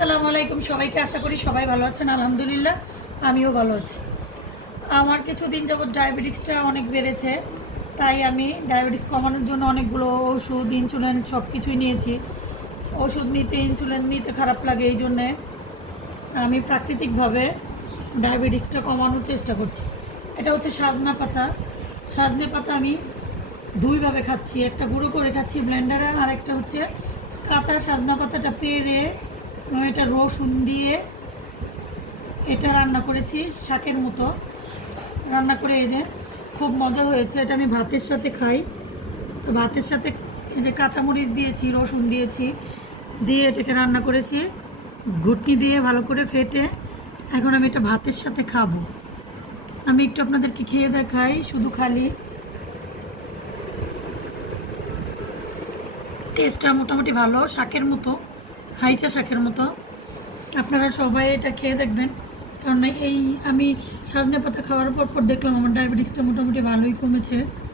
আসসালামু আলাইকুম সবাইকে, আশা করি সবাই ভালো আছেন। আলহামদুলিল্লাহ আমিও ভালো আছি। আমার কিছুদিন যাবৎ ডায়াবেটিক্সটা অনেক বেড়েছে, তাই আমি ডায়াবেটিক্স কমানোর জন্য অনেকগুলো ওষুধ, ইনসুলিন সব কিছুই নিয়েছি। ওষুধ নিতে, ইনসুলিন নিতে খারাপ লাগে, এই জন্যে আমি প্রাকৃতিকভাবে ডায়াবেটিক্সটা কমানোর চেষ্টা করছি। এটা হচ্ছে সাজনা পাতা। সাজনে পাতা আমি দুইভাবে খাচ্ছি, একটা গুঁড়ো করে খাচ্ছি ব্লেন্ডারে, আর একটা হচ্ছে কাঁচা সাজনা পাতাটা পেরে এটা রসুন দিয়ে এটা রান্না করেছি, শাকের মতো রান্না করে এনে খুব মজা হয়েছে। এটা আমি ভাতের সাথে খাই। তো ভাতের সাথে এই যে কাঁচামরিচ দিয়েছি, রসুন দিয়েছি, দিয়ে এটাকে রান্না করেছি ঘুটনি দিয়ে ভালো করে ফেটে। এখন আমি এটা ভাতের সাথে খাবো। আমি একটু আপনাদেরকে খেয়ে দেখাই, শুধু খালি টেস্টটা মোটামুটি ভালো, শাকের মতো, হাইচা শাকের মতো। আপনারা সবাই এটা খেয়ে দেখবেন, কারণ এই আমি সজনে পাতা খাওয়ার পর দেখলাম আমার ডায়াবেটিসটা মোটামুটি ভালোই কমেছে।